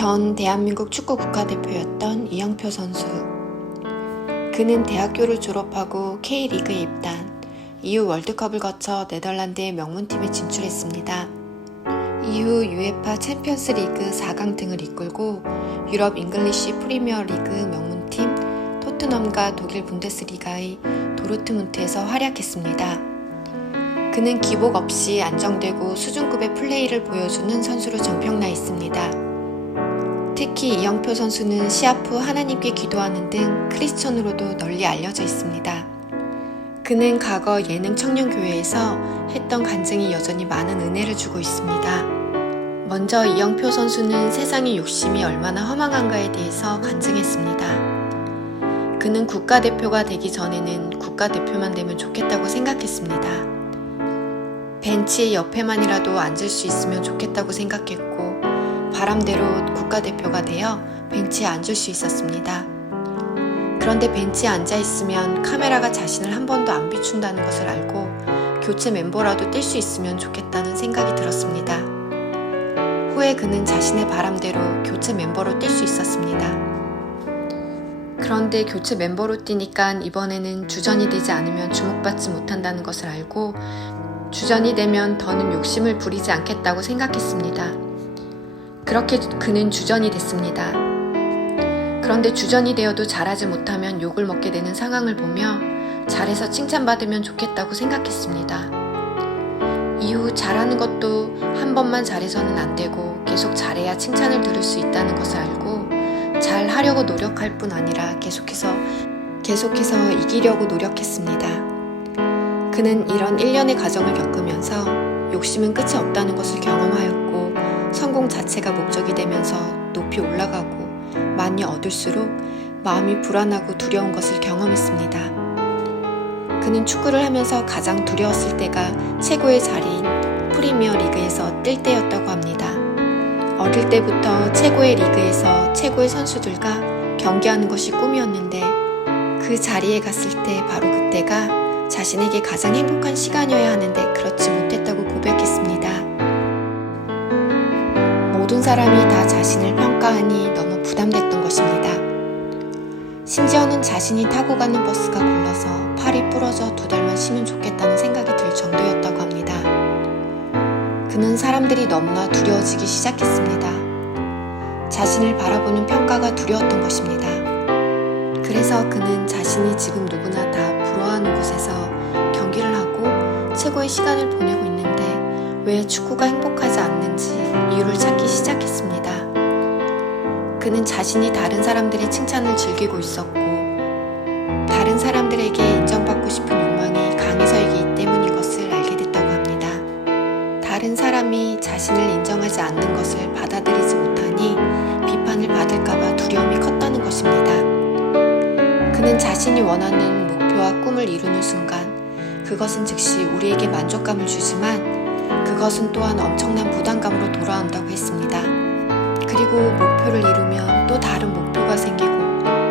전 대한민국 축구 국가대표였던 이영표 선수. 그는 대학교를 졸업하고 K리그에 입단, 이후 월드컵을 거쳐 네덜란드의 명문팀에 진출했습니다. 이후 UEFA 챔피언스 리그 4강 등을 이끌고 유럽 잉글리시 프리미어 리그 명문팀 토트넘과 독일 분데스리가의 도르트문트에서 활약했습니다. 그는 기복 없이 안정되고 수준급의 플레이를 보여주는 선수로 정평나 있습니다. 특히 이영표 선수는 시합 후 하나님께 기도하는 등 크리스천으로도 널리 알려져 있습니다. 그는 과거 예능 청년교회에서 했던 간증이 여전히 많은 은혜를 주고 있습니다. 먼저 이영표 선수는 세상의 욕심이 얼마나 허망한가에 대해서 간증했습니다. 그는 국가대표가 되기 전에는 국가대표만 되면 좋겠다고 생각했습니다. 벤치 옆에만이라도 앉을 수 있으면 좋겠다고 생각했고 바람대로 국가대표가 되어 벤치에 앉을 수 있었습니다. 그런데 벤치에 앉아있으면 카메라가 자신을 한 번도 안 비춘다는 것을 알고 교체 멤버라도 뛸 수 있으면 좋겠다는 생각이 들었습니다. 후에 그는 자신의 바람대로 교체 멤버로 뛸 수 있었습니다. 그런데 교체 멤버로 뛰니까 이번에는 주전이 되지 않으면 주목받지 못한다는 것을 알고 주전이 되면 더는 욕심을 부리지 않겠다고 생각했습니다. 그렇게 그는 주전이 됐습니다. 그런데 주전이 되어도 잘하지 못하면 욕을 먹게 되는 상황을 보며 잘해서 칭찬받으면 좋겠다고 생각했습니다. 이후 잘하는 것도 한 번만 잘해서는 안 되고 계속 잘해야 칭찬을 들을 수 있다는 것을 알고 잘하려고 노력할 뿐 아니라 계속해서 이기려고 노력했습니다. 그는 이런 1년의 과정을 겪으면서 욕심은 끝이 없다는 것을 경험하였고 성공 자체가 목적이 되면서 높이 올라가고 많이 얻을수록 마음이 불안하고 두려운 것을 경험했습니다. 그는 축구를 하면서 가장 두려웠을 때가 최고의 자리인 프리미어 리그에서 뛸 때였다고 합니다. 어릴 때부터 최고의 리그에서 최고의 선수들과 경기하는 것이 꿈이었는데 그 자리에 갔을 때 바로 그때가 자신에게 가장 행복한 시간이어야 하는데 그렇지 못했다고 고백했습니다. 모든 사람이 다 자신을 평가하니 너무 부담됐던 것입니다. 심지어는 자신이 타고 가는 버스가 굴러서 팔이 부러져 2달만 쉬면 좋겠다는 생각이 들 정도였다고 합니다. 그는 사람들이 너무나 두려워지기 시작했습니다. 자신을 바라보는 평가가 두려웠던 것입니다. 그래서 그는 자신이 지금 누구나 다 부러워하는 곳에서 경기를 하고 최고의 시간을 보내고 있는데 왜 축구가 행복하지 않는지 이유를 찾기 시작했습니다. 그는 자신이 다른 사람들의 칭찬을 즐기고 있었고 다른 사람들에게 인정받고 싶은 욕망이 강해서이기 때문인 것을 알게 됐다고 합니다. 다른 사람이 자신을 인정하지 않는 것을 받아들이지 못하니 비판을 받을까봐 두려움이 컸다는 것입니다. 그는 자신이 원하는 목표와 꿈을 이루는 순간 그것은 즉시 우리에게 만족감을 주지만 그것은 또한 엄청난 부담감으로 돌아온다고 했습니다. 그리고 목표를 이루면 또 다른 목표가 생기고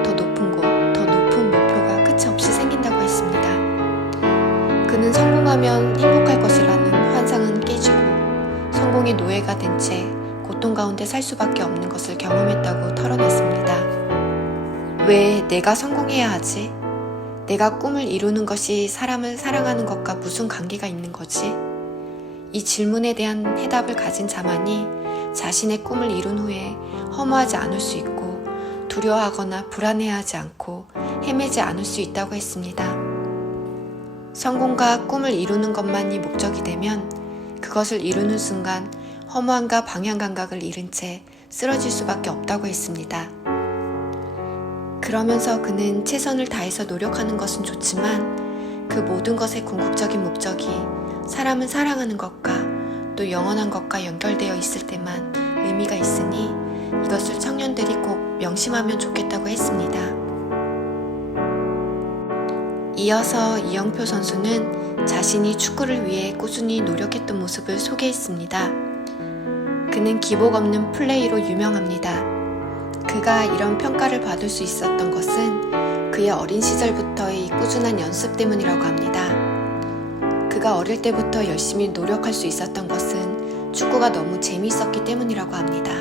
더 높은 곳, 더 높은 목표가 끝이 없이 생긴다고 했습니다. 그는 성공하면 행복할 것이라는 환상은 깨지고 성공의 노예가 된 채 고통 가운데 살 수밖에 없는 것을 경험했다고 털어냈습니다. 왜 내가 성공해야 하지? 내가 꿈을 이루는 것이 사람을 사랑하는 것과 무슨 관계가 있는 거지? 이 질문에 대한 해답을 가진 자만이 자신의 꿈을 이룬 후에 허무하지 않을 수 있고 두려워하거나 불안해하지 않고 헤매지 않을 수 있다고 했습니다. 성공과 꿈을 이루는 것만이 목적이 되면 그것을 이루는 순간 허무함과 방향 감각을 잃은 채 쓰러질 수밖에 없다고 했습니다. 그러면서 그는 최선을 다해서 노력하는 것은 좋지만 그 모든 것의 궁극적인 목적이 사람을 사랑하는 것과 또 영원한 것과 연결되어 있을 때만 의미가 있으니 이것을 청년들이 꼭 명심하면 좋겠다고 했습니다. 이어서 이영표 선수는 자신이 축구를 위해 꾸준히 노력했던 모습을 소개했습니다. 그는 기복 없는 플레이로 유명합니다. 그가 이런 평가를 받을 수 있었던 것은 그의 어린 시절부터의 꾸준한 연습 때문이라고 합니다. 그가 어릴 때부터 열심히 노력할 수 있었던 것은 축구가 너무 재미있었기 때문이라고 합니다.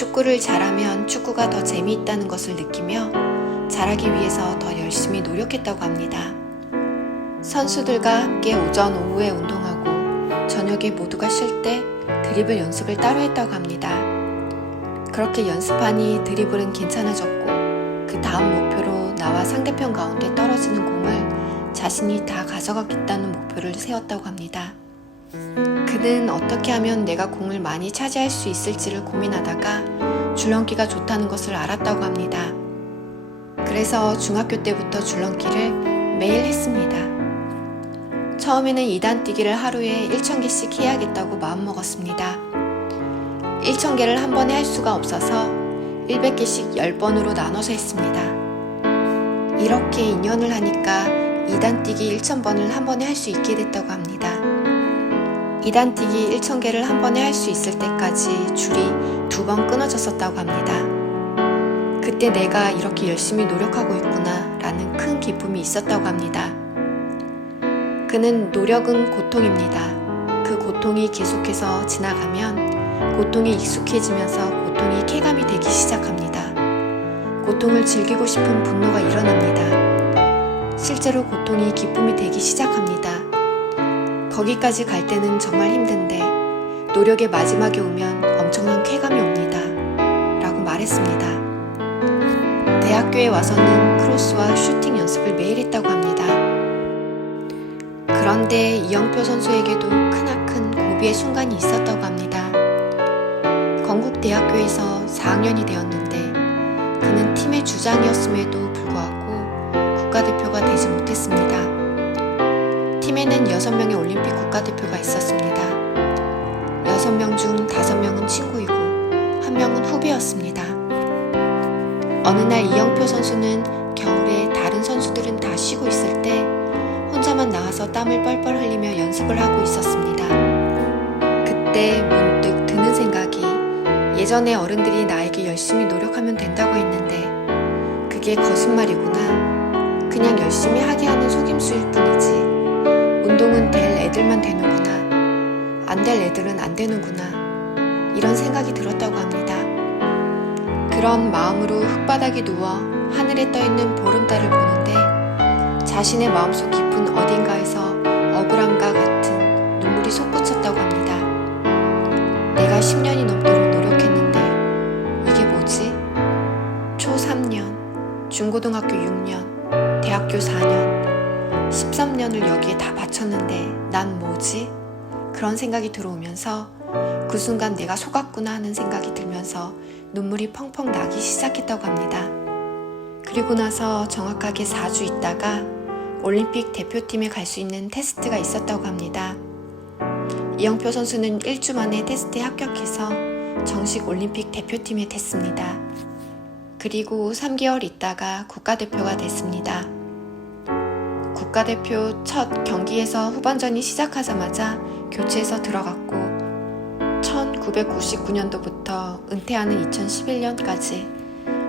축구를 잘하면 축구가 더 재미있다는 것을 느끼며 잘하기 위해서 더 열심히 노력했다고 합니다. 선수들과 함께 오전, 오후에 운동하고 저녁에 모두가 쉴 때 드리블 연습을 따로 했다고 합니다. 그렇게 연습하니 드리블은 괜찮아졌고 그 다음 목표로 나와 상대편 가운데 떨어지는 공을 자신이 다 가져가겠다는 목표를 세웠다고 합니다. 그는 어떻게 하면 내가 공을 많이 차지할 수 있을지를 고민하다가 줄넘기가 좋다는 것을 알았다고 합니다. 그래서 중학교 때부터 줄넘기를 매일 했습니다. 처음에는 2단 뛰기를 하루에 1,000개씩 해야겠다고 마음먹었습니다. 1,000개를 한 번에 할 수가 없어서 100개씩 10번으로 나눠서 했습니다. 이렇게 2년을 하니까 2단 뛰기 1,000번을 한 번에 할 수 있게 됐다고 합니다. 2단 뛰기 1,000개를 한 번에 할 수 있을 때까지 줄이 2번 끊어졌었다고 합니다. 그때 내가 이렇게 열심히 노력하고 있구나 라는 큰 기쁨이 있었다고 합니다. 그는 노력은 고통입니다. 그 고통이 계속해서 지나가면 고통에 익숙해지면서 고통이 쾌감이 되기 시작합니다. 고통을 즐기고 싶은 분노가 일어납니다. 실제로 고통이 기쁨이 되기 시작합니다. 거기까지 갈 때는 정말 힘든데 노력의 마지막에 오면 엄청난 쾌감이 옵니다. 라고 말했습니다. 대학교에 와서는 크로스와 슈팅 연습을 매일 했다고 합니다. 그런데 이영표 선수에게도 크나큰 고비의 순간이 있었다고 합니다. 건국대학교에서 4학년이 되었는데 그는 팀의 주장이었음에도 불구하고 국가대표가 되지 못했습니다. 팀에는 6명의 올림픽 국가대표가 있었습니다. 6명 중 5명은 친구이고 1명은 후배였습니다. 어느 날 이영표 선수는 겨울에 다른 선수들은 다 쉬고 있을 때 혼자만 나와서 땀을 뻘뻘 흘리며 연습을 하고 있었습니다. 그때 문득 드는 생각이 예전에 어른들이 나에게 열심히 노력하면 된다고 했는데 그게 거짓말이구나. 그냥 열심히 하게 하는 속임수일 뿐이지. 운동은 될 애들만 되는구나. 안 될 애들은 안 되는구나. 이런 생각이 들었다고 합니다. 그런 마음으로 흙바닥에 누워 하늘에 떠있는 보름달을 보는데 자신의 마음속 깊은 어딘가에서 억울함과 같은 눈물이 솟구쳤다고 합니다. 내가 10년이 넘도록 노력했는데 이게 뭐지? 초 3년, 중고등학교 6년, 대학교 4년, 13년을 여기에 다 바쳤는데 난 뭐지? 그런 생각이 들어오면서 그 순간 내가 속았구나 하는 생각이 들면서 눈물이 펑펑 나기 시작했다고 합니다. 그리고 나서 정확하게 4주 있다가 올림픽 대표팀에 갈 수 있는 테스트가 있었다고 합니다. 이영표 선수는 1주 만에 테스트에 합격해서 정식 올림픽 대표팀에 됐습니다. 그리고 3개월 있다가 국가대표가 됐습니다. 국가대표 첫 경기에서 후반전이 시작하자마자 교체해서 들어갔고 1999년도부터 은퇴하는 2011년까지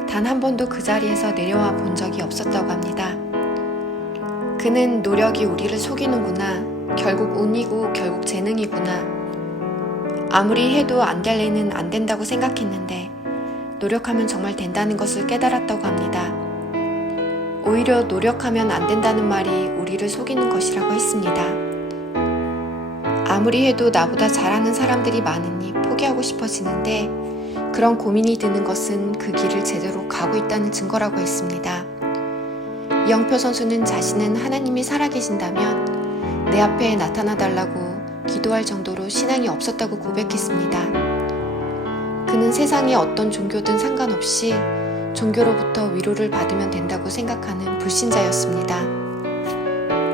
단 한 번도 그 자리에서 내려와 본 적이 없었다고 합니다. 그는 노력이 우리를 속이는구나. 결국 운이고 결국 재능이구나. 아무리 해도 안 될 애는 안 된다고 생각했는데 노력하면 정말 된다는 것을 깨달았다고 합니다. 오히려 노력하면 안 된다는 말이 우리를 속이는 것이라고 했습니다. 아무리 해도 나보다 잘하는 사람들이 많으니 포기하고 싶어지는데 그런 고민이 드는 것은 그 길을 제대로 가고 있다는 증거라고 했습니다. 이영표 선수는 자신은 하나님이 살아계신다면 내 앞에 나타나 달라고 기도할 정도로 신앙이 없었다고 고백했습니다. 그는 세상의 어떤 종교든 상관없이 종교로부터 위로를 받으면 된다고 생각하는 불신자였습니다.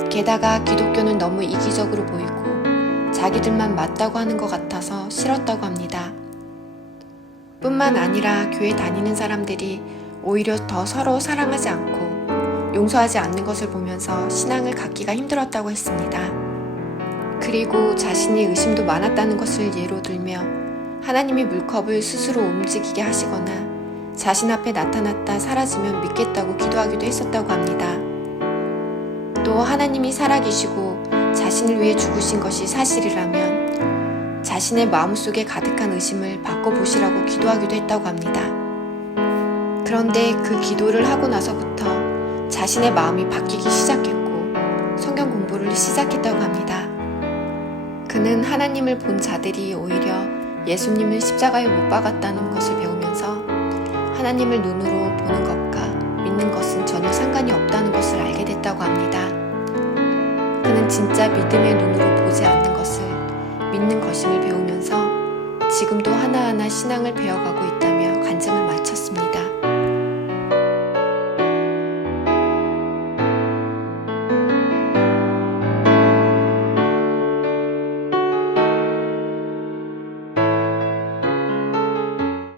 게다가 기독교는 너무 이기적으로 보이고 자기들만 맞다고 하는 것 같아서 싫었다고 합니다. 뿐만 아니라 교회 다니는 사람들이 오히려 더 서로 사랑하지 않고 용서하지 않는 것을 보면서 신앙을 갖기가 힘들었다고 했습니다. 그리고 자신이 의심도 많았다는 것을 예로 들며 하나님이 물컵을 스스로 움직이게 하시거나 자신 앞에 나타났다 사라지면 믿겠다고 기도하기도 했었다고 합니다. 또 하나님이 살아계시고 자신을 위해 죽으신 것이 사실이라면 자신의 마음속에 가득한 의심을 바꿔보시라고 기도하기도 했다고 합니다. 그런데 그 기도를 하고 나서부터 자신의 마음이 바뀌기 시작했고 성경 공부를 시작했다고 합니다. 그는 하나님을 본 자들이 오히려 예수님을 십자가에 못 박았다는 것을 배우면서 하나님을 눈으로 보는 것과 믿는 것은 전혀 상관이 없다는 것을 알게 됐다고 합니다. 그는 진짜 믿음의 눈으로 보지 않는 것을 믿는 것임을 배우면서 지금도 하나하나 신앙을 배워가고 있다며 간증을 마쳤습니다.